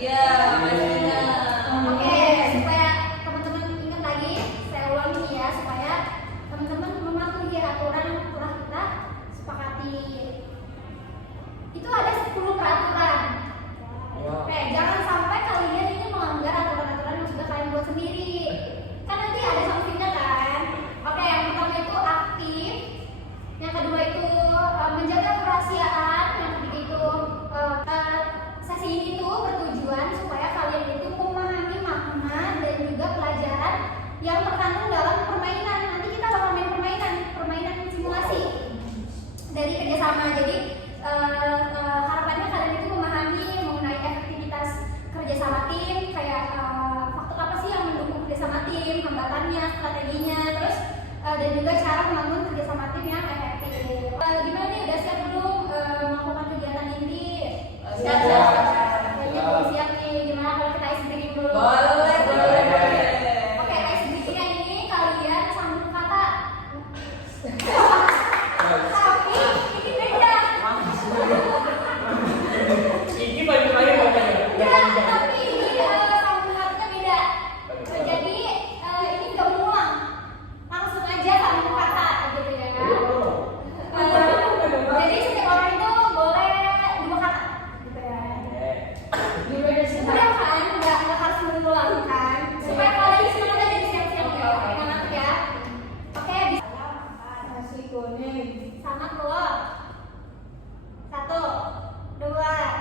Iya, pastinya. Oke, supaya teman-teman ingat lagi, saya ulangi nih ya, supaya teman-teman mematuhi aturan yang telah kita sepakati. Itu ada 10 peraturan. Oke, jangan sampai kalian ini melanggar aturan-aturan yang sudah kalian buat sendiri. Kan nanti ada sanksinya kan. Oke, yang pertama itu aktif, yang kedua itu menjaga kerahasiaan, yang ketiga itu sesi ini tuh bertujuan supaya kalian itu memahami makna dan juga pelajaran yang terkandung dalam permainan. Nanti kita bakal main permainan simulasi dari kerjasama. Jadi harapannya kalian itu memahami mengenai efektivitas kerjasama tim, kayak faktor apa sih yang mendukung kerjasama tim, hambatannya, strateginya, terus dan juga cara membangun kerjasama tim yang efektif. Gimana nih, udah siap belum melakukan kegiatan ini? Siap. Kayaknya belum siap nih. Gimana kalau kita ice breaking dulu? Boleh. Oke, ice breakingnya ini kalian sambung kata. Tapi ini beda. Ini bagi-bagi makanya. Ya, tapi ini sambung katanya beda. Jadi ini nggak mengulang, langsung aja sambung kata gitu ya. Jadi setiap orang itu boleh 2 kata gitu ya. Udah kan, nggak harus mengulang kan, supaya kalian semuanya jadi siap-siap ya, semangat ya. Oke, bisa. Nasi kuning. Sama keluar. 1, 2,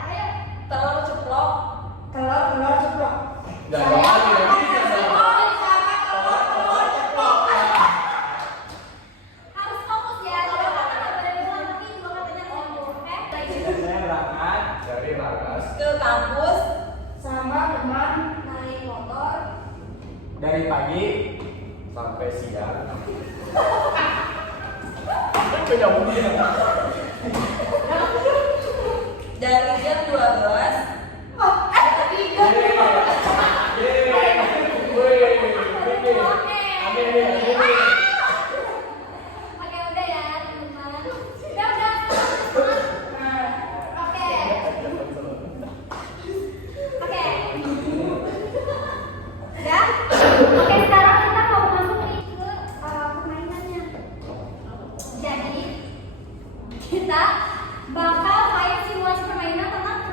ayo. Telur ceplok. Telur ceplok. Enggak ada lagi. Harus fokus ya, 2 kata nggak boleh diulang, tapi 2 katanya sambung, oke? Saya berangkat dari Laras, Ke kampus. Sama teman. Naik motor. dari pagi sampai siang. Itu nyambung ya. Dari jam 12. Oke, udah ya teman-teman. Udah. Oke. Udah. Oke, sekarang kita mau masuk nih ke permainannya. Jadi kita bakal main simulasi permainan tentang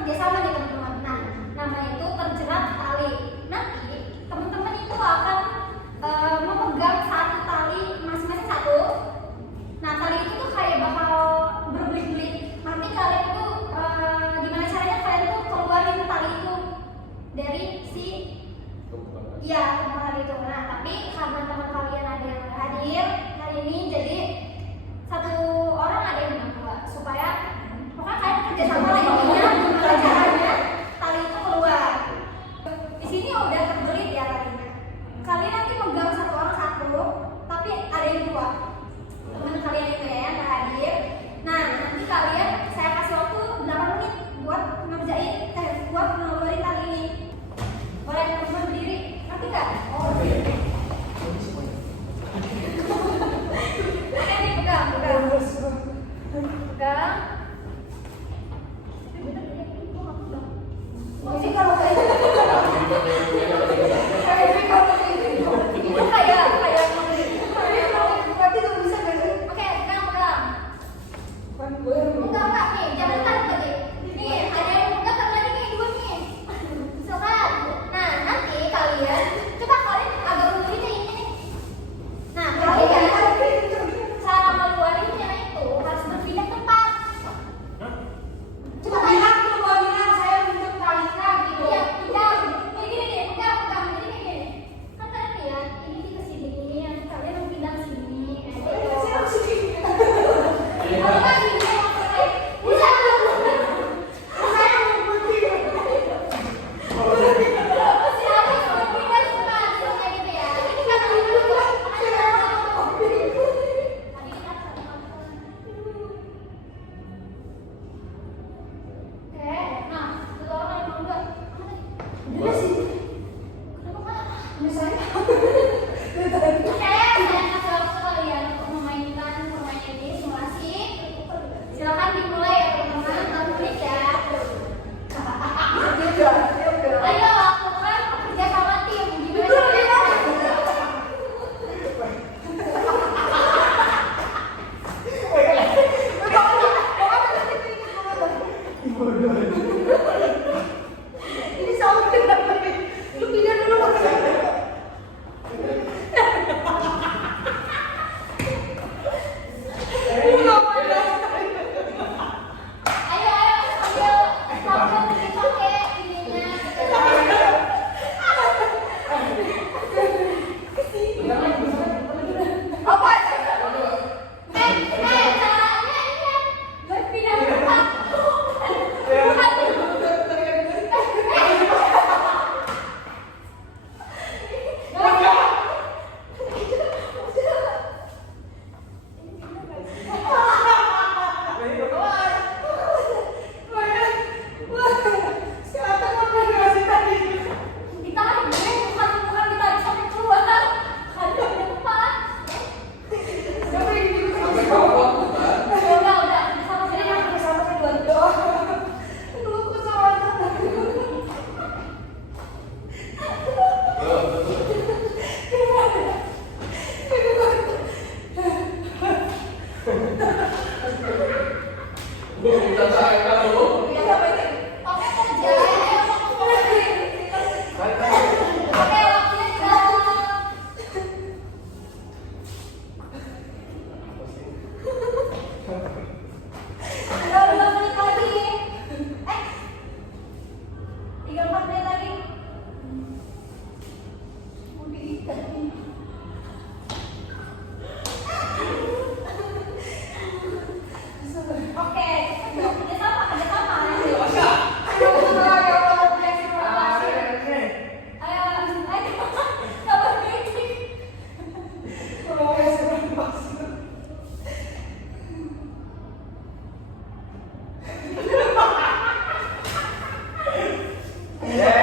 Keren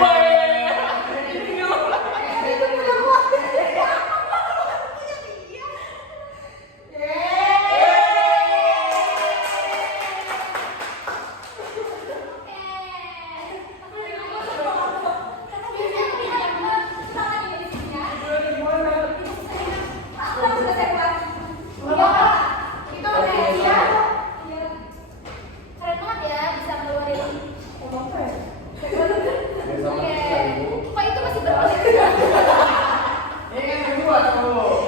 banget ya bisa ngeluarin. Ya, sama Oke. kita, Ibu. Kok itu masih berproses? Ini kan kedua tuh.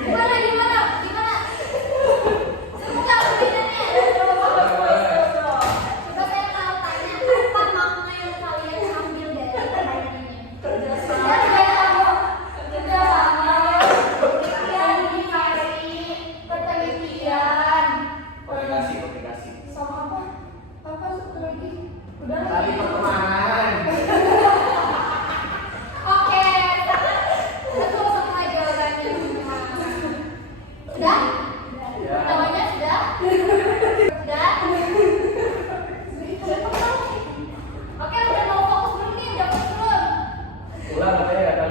Gimana, gimana, gimana? Semoga perbedaannya. Coba saya mau tanya, apa makna yang kalian ambil dari permainan ini? Kerjasama. Komunikasi. Sama apa? Apa satu lagi? Udah Tali pertemanan. Oke, betul semua jawabannya. Sudah? Ya. Jawabannya sudah? Sudah? Oke, udah mau fokus belum nih? Udah fokus belum? Ulang katanya ya kan.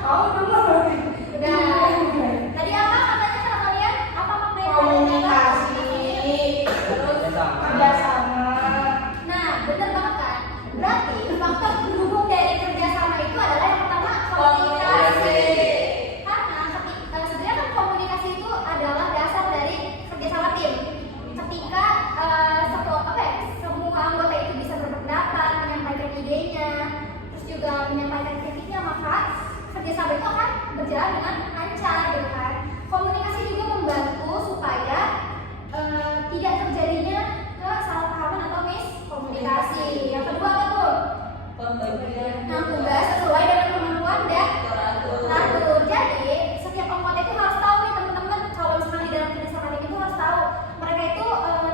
Tahu dulu. Udah. Tadi apa katanya sama kalian? Apa makna yang kalian dapat? Komunikasi. Sama. Kerjasama. Nah, bener banget kan? Berarti faktor pendukung dari kerjasama itu adalah yang pertama komunikasi. Karena sebenarnya kan komunikasi itu adalah dasar dari kerjasama tim. Ketika semua anggota itu bisa berpendapat, menyampaikan idenya, terus juga menyampaikan kritiknya, maka kerjasama itu akan berjalan dengan lancar, gitu kan? Komunikasi juga membantu supaya tidak terjadinya kesalahpahaman atau miskomunikasi. Yang kedua apa tuh? Pembagian Nah, tugas sesuai dengan kemampuan dan teratur. teratur. Jadi setiap anggota itu harus tahu nih teman-teman, kalau misalnya di dalam kerjasama tim itu harus tahu mereka itu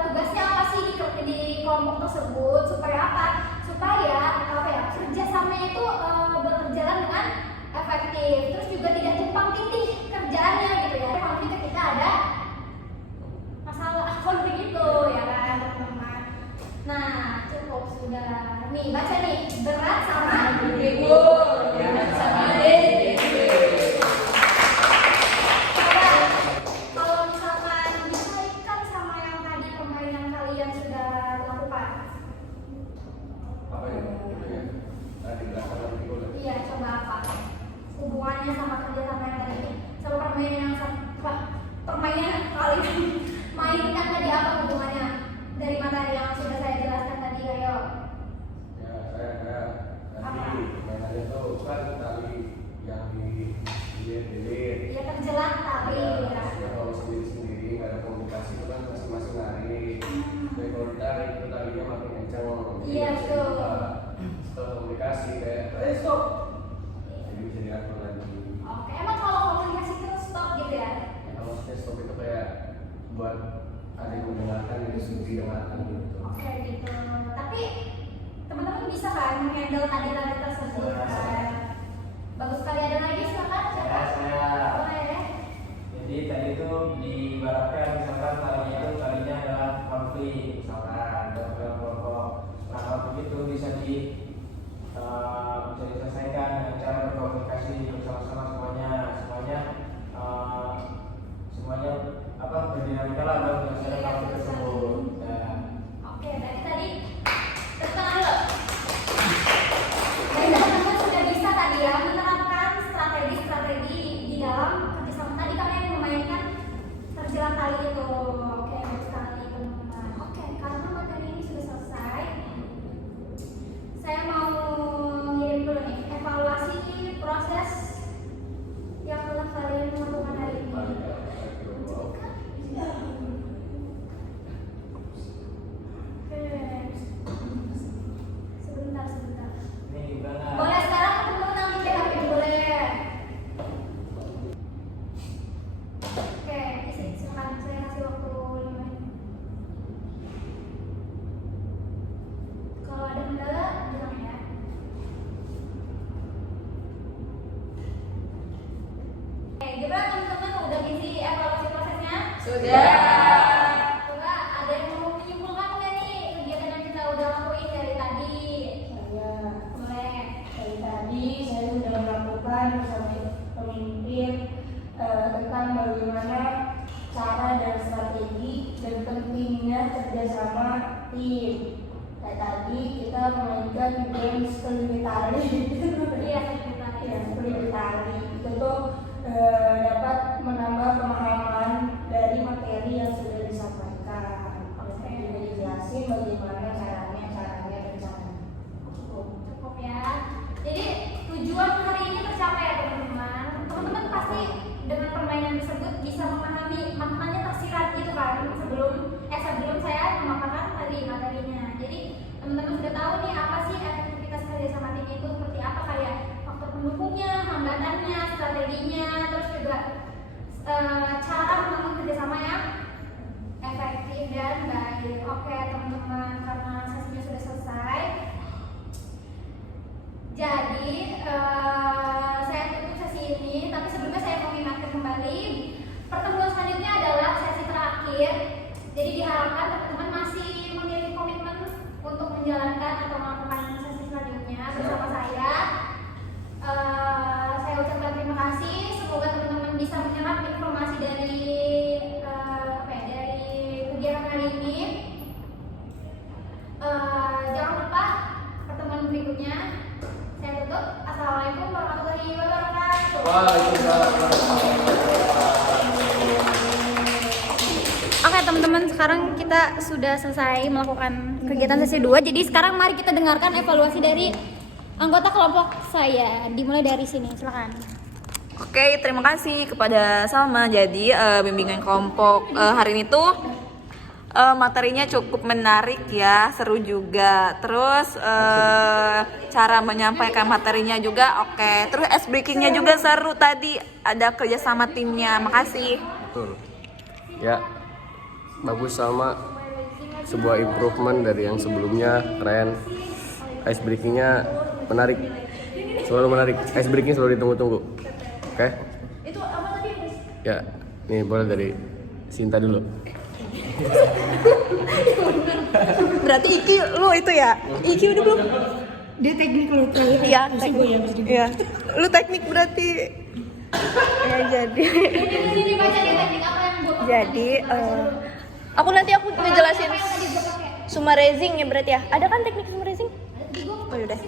tugasnya apa sih di kelompok tersebut, supaya apa? Supaya kerjasamanya itu berjalan dengan efektif. Terus juga tidak tumpang tindih kerjaannya gitu ya. Kalau kita ada masalah konflik itu ya kan teman-teman. Nah, cukup sudah. Nih, baca nih, berat sama Ribut. Sama deh. Coba, kalau misalkan dikaitkan sama yang tadi permainan kalian sudah lakukan. Apa ya? Tadi belakang lagi udah. Iya, coba apa? Hubungannya sama kerjasama yang tadi, sama permainan yang permainan kalian mainkan tadi, apa hubungannya? Dari materi yang sudah saya jelaskan tadi, ayo. Ya, saya tadi mainannya tuh kan tali yang dilihat. Ya terjelat tadi ya. Ya, kalau sendiri-sendiri nggak ada komunikasi itu kan masing-masing narik. Tapi kalau ditarik itu talinya makin kencang. Iya, betul. Setelah komunikasi kayak stop. Jadi bisa diatur lagi. Oke, emang kalau komunikasi itu stop gitu ya? Ya, kalau stop itu kayak buat ada yang mendengarkan itu sendiri dengarkan gitu. Oke gitu. Tapi teman-teman bisa kan menghandle tadi tersebut kan? Bagus sekali. Ada lagi silakan siapa? Saya. Boleh. Jadi tadi itu diibaratkan misalkan talinya adalah konflik misalkan dalam kelompok. Nah konflik itu bisa diselesaikan dengan cara berkomunikasi bersama-sama semuanya berdinamika lah dalam penyelesaian konflik tersebut. Ya. Oke, tadi tekan dulu. Dan teman-teman sudah bisa tadi ya menerapkan strategi di dalam kerjasama. Tadi kalian memainkan terjerat tali itu. Oke, bagus sekali teman-teman. Oke, karena materi ini sudah selesai, saya mau ngirim dulu nih evaluasi proses yang telah kalian lakukan hari ini. Sebentar. Ini gimana? Boleh sekarang teman-teman ambil deh HP boleh. Oke, silakan saya kasih waktu 5 menit. Kalau ada kendala bilang ya. Oke, gimana teman-teman udah ngisi evaluasi proses Coba ada yang mau menyimpulkan nggak nih kegiatan yang kita udah lakuin dari tadi? Saya Boleh. dari tadi saya sudah melakukan bersama pemimpin tentang bagaimana cara dan strategi dan pentingnya kerjasama tim. Kayak tadi kita memainkan games kelili tali. Iya, kita Ya, kelili tali itu tuh dapat menambah pemahaman dari materi yang sudah disampaikan. Oke. Juga dijelasin bagaimana caranya dan caranya. Cukup ya. Jadi tujuan hari ini tercapai ya teman-teman. Teman-teman pasti dengan permainan tersebut bisa memahami maknanya tersirat gitu kan sebelum saya memaparkan tadi materinya. Jadi teman-teman sudah tahu nih apa sih efektivitas kerjasama tim itu seperti apa, kayak faktor pendukungnya, hambatannya, strateginya, terus juga cara membangun kerjasama yang efektif dan baik. Oke teman-teman, karena sesinya sudah selesai, jadi saya tutup sesi ini. Tapi sebelumnya saya mau mengingatkan kembali, pertemuan selanjutnya adalah sesi terakhir. Jadi diharapkan teman-teman masih memiliki komitmen untuk menjalankan atau melakukan sesi selanjutnya bersama saya. Saya ucapkan terima kasih. Semoga teman-teman bisa menyerap informasi dari dari kegiatan hari ini. Jangan lupa pertemuan berikutnya. Saya tutup. Assalamualaikum warahmatullahi wabarakatuh. Waalaikumsalam warahmatullahi Oke teman-teman, sekarang kita sudah selesai melakukan kegiatan sesi 2. Jadi sekarang mari kita dengarkan evaluasi dari anggota kelompok saya. Dimulai dari sini, silakan. Oke, terima kasih kepada Salma. Jadi bimbingan kelompok hari ini tuh materinya cukup menarik ya, seru juga. Terus cara menyampaikan materinya juga oke. Terus ice breakingnya juga seru tadi, ada kerjasama timnya. Makasih. Betul. Ya, bagus sama sebuah improvement dari yang sebelumnya, keren. Ice breakingnya menarik, selalu menarik. Ice breaking selalu ditunggu-tunggu. Oke? Itu apa tadi? Ya, nih boleh dari Sinta dulu. Berarti Iki lu itu ya? Iki udah belum? Dia teknik loh terakhir. Iya, teknik. Iya. Lu teknik berarti. Ya jadi. Ini baca di teknik apa yang buat Jadi aku ngejelasin summarize-nya berarti ya. Ada kan teknik summarize? Oh udah.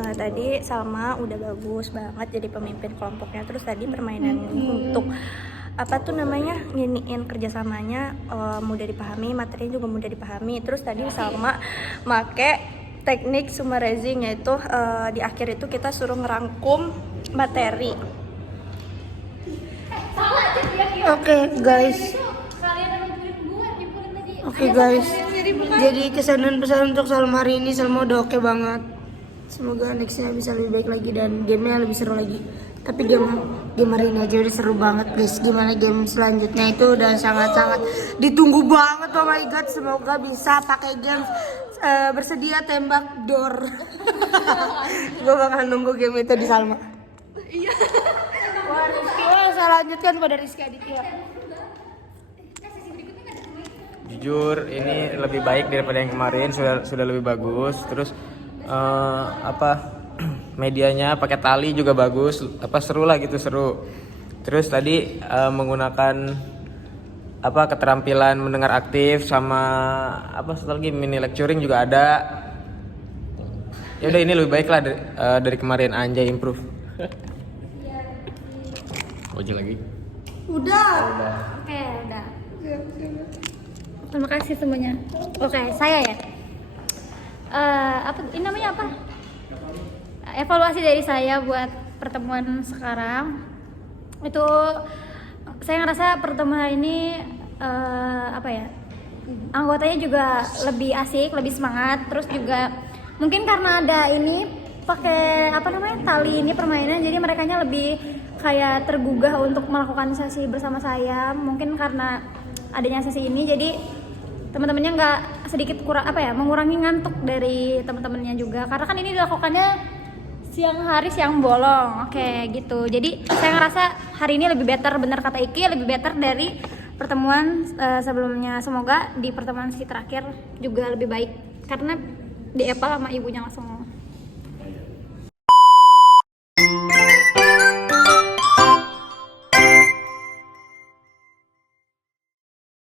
Tadi Salma udah bagus banget jadi pemimpin kelompoknya. Terus tadi permainan untuk apa tuh namanya nginiin kerjasamanya mudah dipahami, materinya juga mudah dipahami. Terus tadi Salma make teknik summarizing, yaitu di akhir itu kita suruh ngerangkum materi. salah aja dia. Oke guys. Kalian yang nyimpurin gue, nyimpurin tadi. Oke guys. Jadi kesan dan pesan untuk Salma hari ini, Salma udah oke banget. Semoga nextnya bisa lebih baik lagi dan gamenya lebih seru lagi. Tapi game hari ini aja udah seru banget guys. Gimana game selanjutnya itu udah sangat-sangat ditunggu banget. Oh my god, semoga bisa pakai game bersedia tembak door. Gue bakal nunggu game itu di Salma. Iya. Wah, Rizky, saya lanjutkan pada Rizky Aditya. Jujur ini lebih baik daripada yang kemarin, sudah lebih bagus. Terus medianya pakai tali juga bagus, seru lah gitu, seru. Terus tadi menggunakan keterampilan mendengar aktif sama satu lagi mini lecturing juga ada. Ya udah, ini lebih baik lah dari kemarin. Anjay, improve. Ojek lagi. Udah. Oke, udah. Terima kasih semuanya. Oke, saya ya. Ini namanya apa? Evaluasi dari saya buat pertemuan sekarang. Itu saya ngerasa pertemuan ini anggotanya juga lebih asik, lebih semangat. Terus juga mungkin karena ada ini pakai tali ini permainan, jadi merekanya lebih kayak tergugah untuk melakukan sesi bersama saya. Mungkin karena adanya sesi ini, jadi teman-temannya nggak sedikit mengurangi ngantuk dari teman-temannya juga, karena kan ini dilakukannya siang hari siang bolong. Oke gitu, jadi saya ngerasa hari ini lebih better, bener kata Iki, lebih better dari pertemuan sebelumnya. Semoga di pertemuan si terakhir juga lebih baik karena di Apple sama ibunya langsung